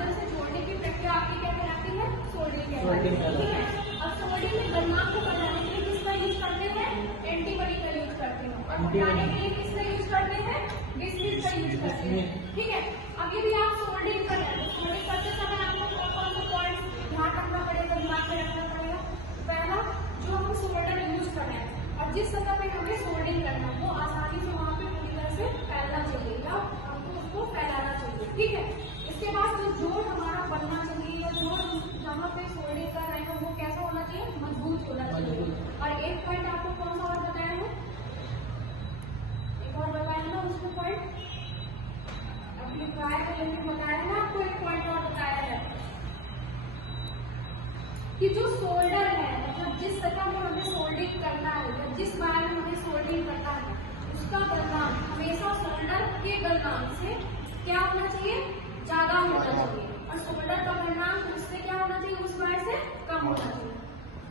माध्यम से जोड़ने की प्रक्रिया आपकी क्या कहलाती है? सोल्डरिंग कहलाती है। ठीक है, अब सोल्डरिंग में गलनांक को बढ़ाने के लिए किसका यूज करते हैं? एंटीबॉडी का यूज करते हैं। और हटाने के लिए किसका यूज करते हैं? डिस्मिस का यूज करते हैं। ठीक है, अब यदि आप सोल्डरिंग कर रहे हैं, सोल्डरिंग करते समय आपको कौन से पॉइंट ध्यान रखना पड़ेगा, दिमाग में रखना पड़ेगा? पहला, जो हम सोल्डर यूज कर रहे हैं और जिस सतह पे हमें सोल्डरिंग करना है वो आसानी से वहाँ पे पूरी तरह से फैलना चाहिए या हमको उसको फैलाना चाहिए। ठीक है, इसके बाद जो जोड़ हमारा बनना चाहिए या जोड़ जहाँ पे सोल्डरिंग कर रहे हैं वो कैसा होना चाहिए? मजबूत होना चाहिए। और एक पॉइंट आपको कौन सा और बताया है? एक और बताया ना उसको पॉइंट, अपनी ट्राई कर लेके बताया ना आपको, एक पॉइंट और बताया है कि जो सोल्डर है, मतलब जिस सतह में हमें सोल्डरिंग करना है या जिस बार में हमें सोल्डरिंग करना है उसका गलनांक हमेशा सोल्डर के गलनांक से